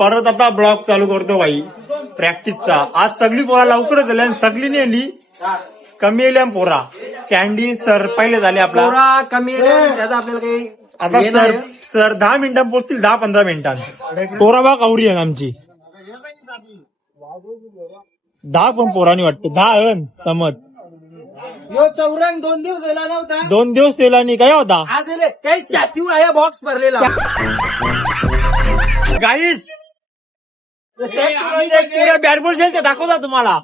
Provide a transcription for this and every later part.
परत आता ब्लॉग चालू करतो भाई प्रॅक्टिसचा. आज सगळी पोरा लवकरच झाली आणि सगळी नाही आली, कमी आली आम पोरा. कॅन्डी सर पहिले झाले आपला पोरा कमी आहे, त्याचा आपल्याला काही आता सर 10 मिनिटां पोहोचतील, 10-15 मिनिटांत. पोरा बा कवरी आहे आमची 10 पण पोरानी वाटते 10 समज. यो चौरंग 2 दिवस गेला नव्हता, 2 दिवस तेला नाही काय होता आज गेले काही छातीव आहे बॉक्स भरलेला. गाईज पुढे बॅट बॉल खेळते दाखवता तुम्हाला.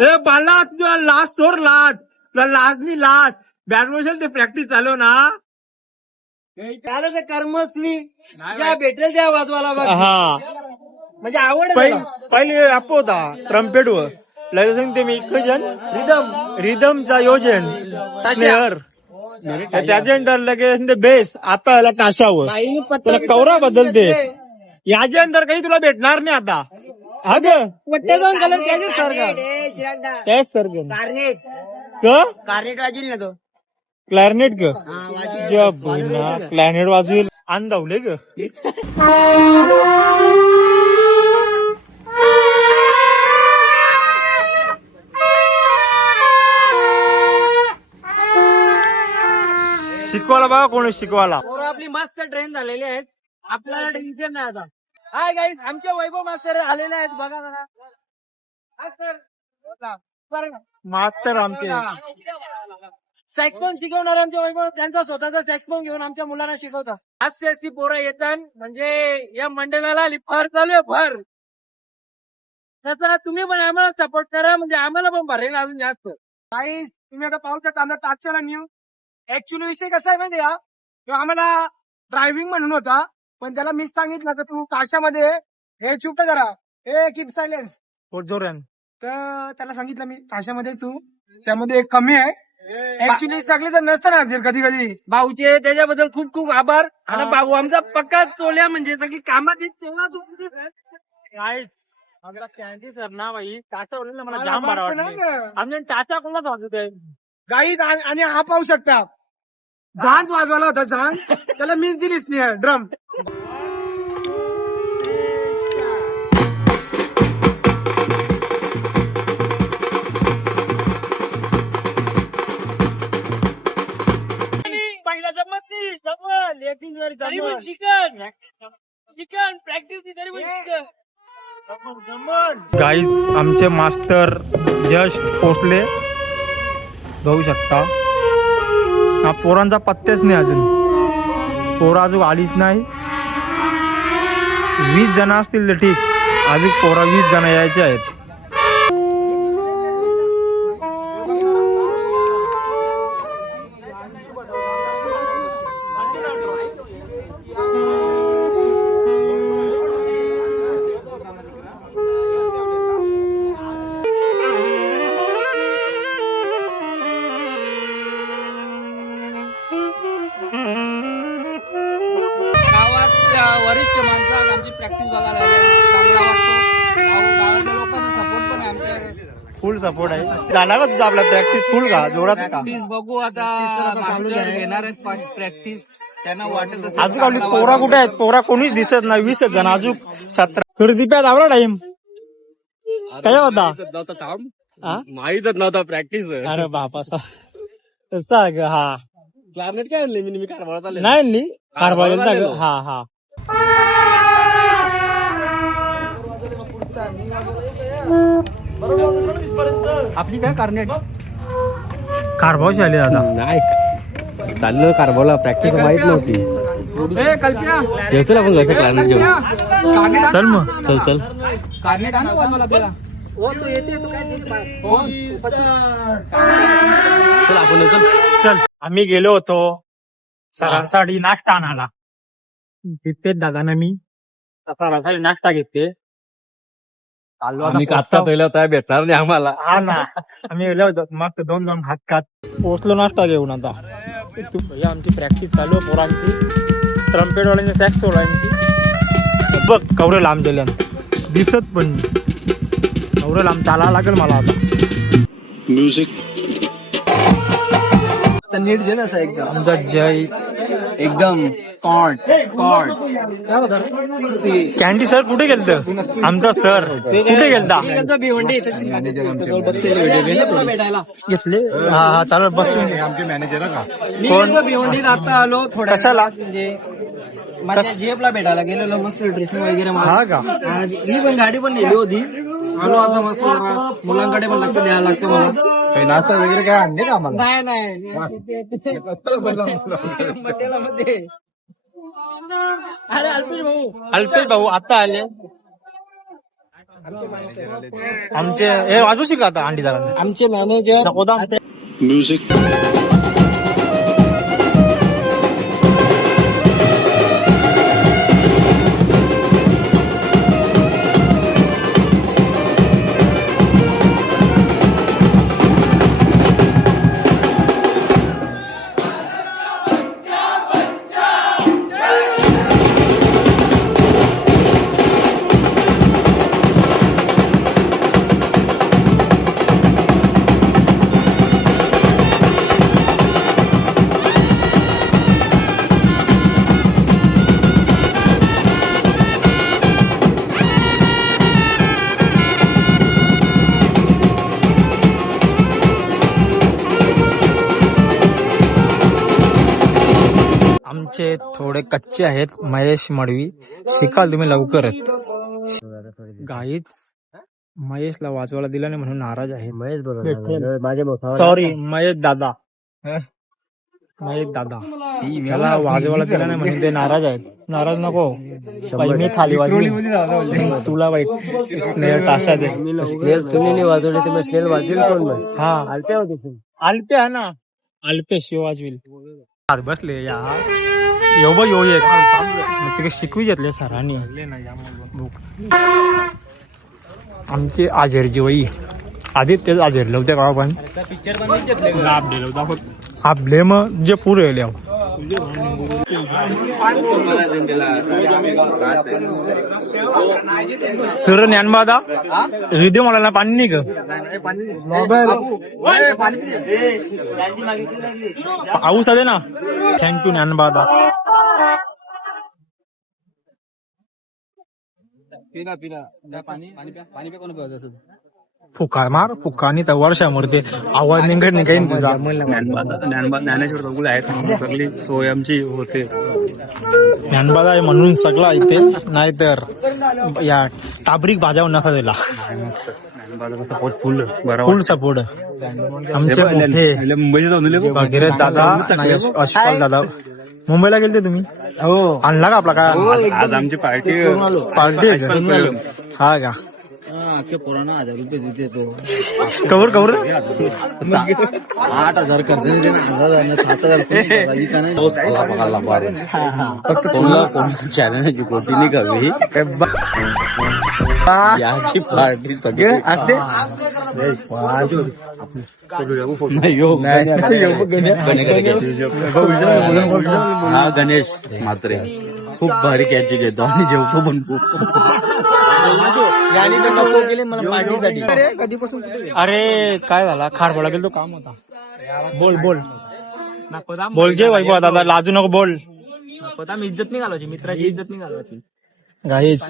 ए बाला तुला लास्ट सोर लाज, तुला लाज नाही लाज. बॅट बॉल खेळते प्रॅक्टिस चालू ना. त्याला ते कर्मसनी ज्या भेटेल त्या वाजवाला बघ, हा म्हणजे आवड आहे त्याला. पहिले आपो होता ट्रम्पेट वर लगेच सांगते मी जन रिदमचा योजन प्लेअर त्याच्यानंतर लगेच बेस. आता याला टाशावर बाईने तुला पट्ट्या कवरा बदलते. याच्या नंतर काही तुला भेटणार नाही आता. हा ग पट्ट्या जाऊन कलर त्याचे सर त्याच सर कार्नेट कार्नेट वाजून ना तो क्लॅरनेट ग वाजून क्लॅरनेट वाजवेल अंदावले ग. शिकवायला बघा कोणी शिकवायला. पोरं आपली मस्त ट्रेन झालेली आहेत, आपल्याला टेन्शन नाही आता. हाय गाईज, आमचे वैभव मास्तर आलेले आहेत बघा जरा. हा सर, बरं का? मास्तर आमचे सॅक्सफोन शिकवणार आमचे वैभव, त्यांचा स्वतःचा सॅक्सफोन घेऊन आमच्या मुलांना शिकवतात. आज ती पोरं येतात म्हणजे या मंडळाला आली भर चालू आहे भर. तसं तुम्ही पण आम्हाला सपोर्ट करा, म्हणजे आम्हाला पण भरेल अजून जास्त. गाईज तुम्ही आता पाहू शकता आमचा ताकच्याला न्यू. ऍक्च्युअली विषय कसा आहे माहिती का, तो आम्हाला ड्रायव्हिंग म्हणून होता, पण त्याला मीच सांगितलं तर तू ताशामध्ये हे चुप जरा, हे कीप सायलेन्स जोरान. तर त्याला सांगितलं मी ताशामध्ये तू त्यामध्ये एक कमी आहे. ऍक्च्युली सगळे जण नसतं ना कधी कधी. भाऊचे त्याच्याबद्दल खूप खूप आभार. आणि भाऊ आमचा पक्का चोल्या म्हणजे सगळी कामात कॅन्डी सर ना भाई टाटा बोलले मला जाम बरा वाटलं. आमच्या टाटा कोणाच वाजत आहे गाईत. आणि हा पाहू शकता झांज वाजवायला होता झांज, त्याला मीच दिलीच नाही ड्रम. पहिला जमत नाही जमल एक्टिंग जरी चिकन चिकन प्रॅक्टिस नाही तरी पण गाईज आमचे मास्तर जस्ट पोचले बघू शकता. हा पोरांचा पत्तेच नाही अजून, पोरा अजून आलीच नाही. 20 जण असतील तर ठीक, अजून पोरा 20 जण यायचे आहेत. वरिष्ठ माणसं आमची प्रॅक्टिस बघायला आले, चांगला वाटतो. गावाच्या लोकांचा सपोर्ट पण आहे आमच्या, फुल सपोर्ट आहे. झाला का तुझा आपला प्रॅक्टिस फुल का जोरात का? प्रॅक्टिस बघू आता घेणार आहेत प्रॅक्टिस. त्यांना वाटत असेल अजून आपली पोरा कुठे आहेत? पोरा कोणीच दिसत नाही. 20 जण अजून 17. थोडी दिप्यात आवडा टाइम काय होता माहीतच नव्हता प्रॅक्टिस. अरे बापा तसा हा क्लारनेट काय आणले मी कारभारात आले नाही आणली कारभार. हा हा आपली काय कारनेट कारभारची आली दादा. नाही चाललं कारभारला प्रॅक्टिस माहित नव्हती. चल आपण कसं क्लारनेट जेवण चल मग चल चल कार्नेट आणू आपल्याला. चल आपण चल चल. आम्ही गेलो होतो सरांसाठी नाश्ता आणायला. तिथेच दादाना मी सरांसाठी नाश्ता घेते. चाललो आम्ही आता पहिला काय भेटणार नाही आम्हाला. हा ना आम्ही गेलो होतो मग 2-2 हात खात पोहोचलो नाश्ता घेऊन. आता आमची प्रॅक्टिस चालू आहे पोरांची, ट्रम्पेटवाल्यांची सॅक्स वाल्यांची. बघ कवरे लांब गेल्या दिसत पण कवरे लांब चालायला लागेल मला आता. Music. नीट जे ना असं एकदम आमचा जय एकदम कॉट कॅन्डी सर कुठे गेलत आमचा सर कुठे गेलता भिवंडी भेटायला घेतले हा चालत बसून आमचे मॅनेजर का मी भिवंडीत आता आलो थोड्या कशाला? वेळात, म्हणजे माझ्या जीएफला भेटायला गेलेलो मस्त ड्रेसिंग वगैरे मला. हा का आज ही पण गाडी पण नेली होती. आलो आता मस्त जरा मुलांकडे पण लक्ष द्यायला लागतं मला. काही नाश्ता वगैरे काय आणले का आम्हाला नाही मध्ये अरे अल्पेश भाऊ आता आले आमचे हे वाजू शिका आता अंडी जरा आमचे मॅनेजर नको दाम ते. आमचे थोडे कच्चे आहेत महेश मडवी शिकाल तुम्ही लवकरच गाईच महेशला वाजवायला दिला नाही म्हणून नाराज आहे महेश भेटेल. बरोबर सॉरी महेश दादा त्याला वाजवायला दिला नाही म्हणून ते नाराज आहेत नाराज नको बाई, मी खाली वाजवी तुला वाईट स्नेह टाशा दे स्नेल तुम्ही नाही वाजवले तर मग स्नेल वाजवेल कोण मग हा आलते होते अल्पे आहे ना अल्पे शिव वाजवील आज बसले या येऊ बा येऊ एक तिकडे शिकवी घेतले सरांनी आमचे आजेरजी वही आदित्यच आजेरले होते का आपण आपले मग जे पुरे येले फिर ज्ञानबादा हृदय मला पाणी नाही का पाऊस आहे ना थँक्यू ज्ञानबादा फुका मार फुकानी तर वर्षा मरते आवाज निघत नाही काही तुझा ज्ञानेश्वर बघू आहेत सगळी सोय आमची होते ज्ञानबादा आहे म्हणून सगळा इथे नाहीतर या टाबरीक भाजावून नसा दिला फुल फुल सपोर्ट आमचे मोठे मुंबईला जाऊन भगीरथ दादा नाही अशफाक दादा मुंबईला गेलते तुम्ही हो आणला का आपला काय आज आमची पार्टी पार्टी हा का पुराणा 1000 रुपये देते तो कवर कवर 8,000 खर्च देते ना 7,000 चॅनलची गोटी नाही खावी याची पार्टी सगळे असते हा गणेश मात्रे खूप भारी कॅच घेतो आणि जेवतो पण कधीपासून अरे काय झाला खारबोला गेलो काम होता बोल बोल बोल जे वैभव दादा लाजू नको बोल इज्जत नाही घालायची मित्राची इज्जत नाही घालायची गाईच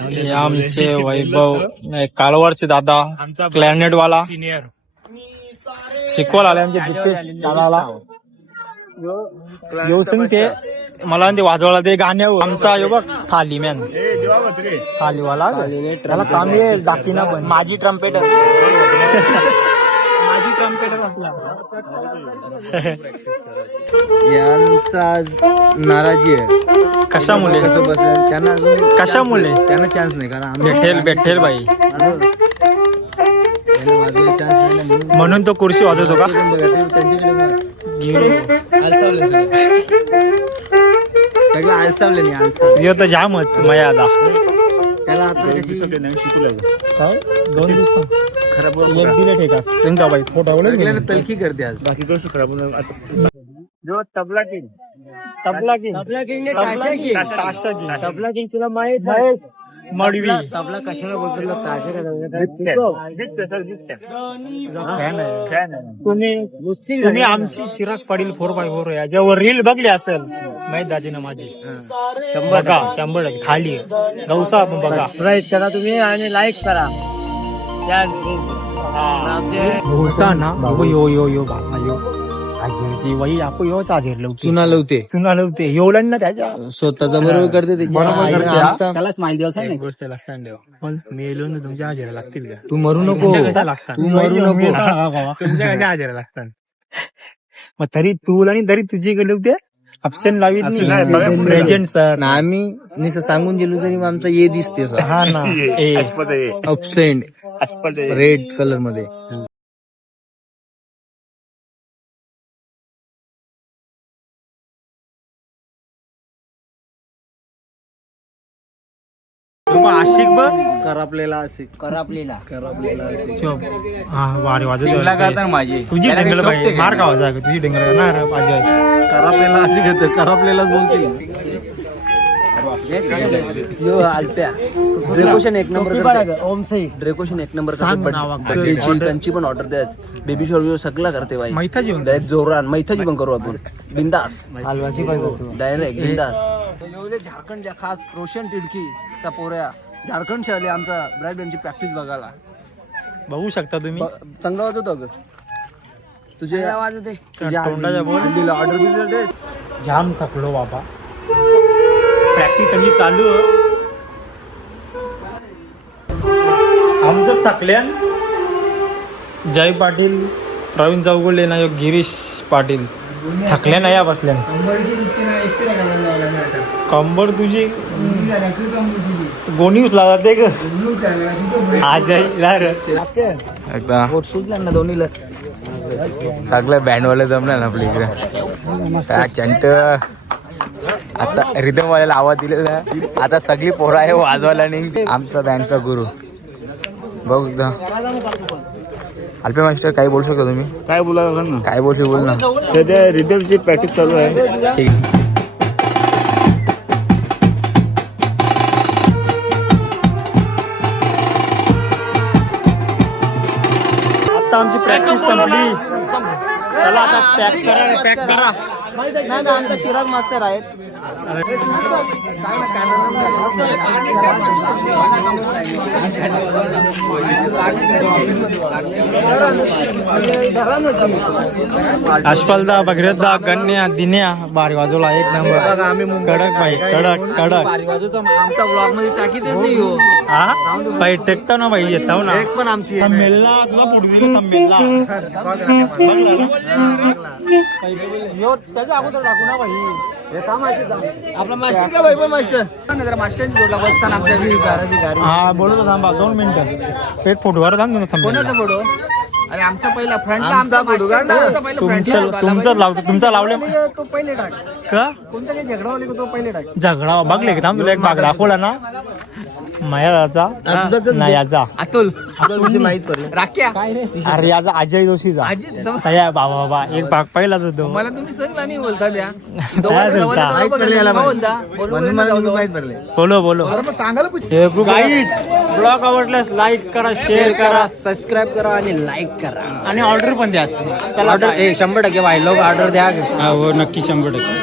हे आमचे वैभव नाही, कालवरचे दादा क्लॅनेट वाला शिकवायला आले आमचे दिपेश दादाला येऊ ते मला ते वाजवायला ते गाणे आमचा यो बघ थाली मॅन थालीवाला त्याला काम येईल दाखीना पण माझी ट्रम्पेटर माझी ट्रम्पेटर आपला यांचा नाराजी आहे कशामुळे त्यांना कशामुळे त्यांना चान्स नाही कारण आम्ही भेटेल बाई वाजवायला चान्स नाही ना म्हणून म्हणून तो कुर्सी वाजवतो का सगळं आलसावले नाही आलसावले यो तर जामच मयादा त्याला आता कशी काय 2 दिवस खराब एक दिले ठीक आहे चिंता बाई फोटो तलखी करते आज बाकी गोष्ट खराब जो तबला किंग तबला किंग ताशा किंग तबला किंग तुला माहित मडवी तबला कशाला बोलतो फॅन आहे तुम्ही आमची चिराग पाटील 4x4 याच्यावर रील बघली असेल माहित दाजीनं माझी बघा 100% खाली गौसा आपण बघा सबस्क्राईब करा तुम्ही आणि लाईक करा गौसा ना यो यो यो बाबा यो आजीची वही आपण यो साजेर लवते चुना लवते येवलं ना त्याच्या स्वतःचा बरोबर करते ते. बरोबर करते, हा. आमचा- त्याला स्माइल दिवस आहे गोष्ट लक्षात ठेव मी येलो ना तुमच्या हाजेरा लागतील का तू मरू नको तू मरू नको तुमच्या हाजेरा लागतात मग तरी तू आणि तरी तुझी गेले होते ऑप्शन लावित नाही प्रेझेंट सर ना आम्ही निस सांगून गेलो तरी मग आमचा ये दिसते हा ना अपसेंट रेड कलर मध्ये आशिक बघ करापलेला असे करापलेला हा वारे टिंगला करतात वाजत माझी तुझी ढेंगल पाहिजे मार का वाजा तुझी ढेंगल ना अजय करापलेला असे घेत करापलेलाच बोलते यो आलत्या ड्रेकोशन एक नंबर ओमसाई ड्रेकोशन एक नंबर सांग नावा बर्थडेची त्यांची पण ऑर्डर द्याच बेबी शॉवर सगळं करते बाई मैथा जेवण डायरेक्ट जोरान मैथाची पण करू आपण बिंदास हलवाची पण करतो डायरेक्ट बिंदास एवढे झारखंडच्या खास रोशन टिडकीचा पोऱ्या झारखंड आले आमचा ब्राईड बँडची प्रॅक्टिस बघायला बघू शकता तुम्ही चांगला वाजवतो ग तुझे वाजते तोंडाच्या बोल दिला ऑर्डर बिल दे जाम थकलो बाबा प्रॅक्टिस त्यांची चालू आमचं थकल्यान जय पाटील प्रवीण चौगुले ना गिरीश पाटील थकल्या नाही या बसल्यान कंबर तुझी गोणी उचला जाते ग आज एकदा सुटला ना दोन्हीला सगळं बँडवाले जमणार ना आपल्या इकडे काय चंट आता रिदम वाल्याला आवाज दिलेला आता सगळी पोरं आहे वाजवायला नाही आमचा बँडचा गुरु बघ अल्पे मास्टर काय बोलू शकता तुम्ही काय बोला ना काय बोलशील बोल ना सध्या रिदमची प्रॅक्टिस चालू आहे ठीक आता आमची प्रॅक्टिस संपली चला आता पॅक करा नाही ना आमचा चिराग मास्तर आहेत अश्पलदा भगीरथदा गण्या दिन्या बारी बाजूला एक नंबर कडक भाई कडक कडक आमचा ब्लॉग मध्ये टाकीतच नाही हो हा भाई टेकतो ना भाई येतो ना पण आमची थंबेलला तुला पुढवी थंबेलला बघला ना यो त्याच्या अगोदर टाकू ना भाई आपला मास्टर का भाई पण मास्टर मास्टरची जोडला बसताना आमच्या हा बोलतो थांबा 2 मिनिटं पेट फोटोवर थांब ना कोणाचा थंबेलला फोटो अरे आमचा पहिला फ्रंटला आमचा तुमचं लावतो तुमचा लावले तो पहिले टाक का कोणता काही झगडा वाले तो पहिले टाक झगडा बघले का थांब तुला एक भाग दाखवला ना मायाचा नाही याचा अतुल माहित पडलं राख्या अरे याचा अजय जोशीचा तया बाबा बाबा एक भाग पहिलाच होतो मला तुम्ही सांगला नाही बोलता द्या काय बोलता? माहित पडले बोलो बोलो ब्लॉग आवडल्यास लाईक करा शेअर करा सबस्क्राईब करा आणि लाईक करा आणि ऑर्डर पण द्या ऑर्डर 100% भाई लोक ऑर्डर द्या हो नक्की 100%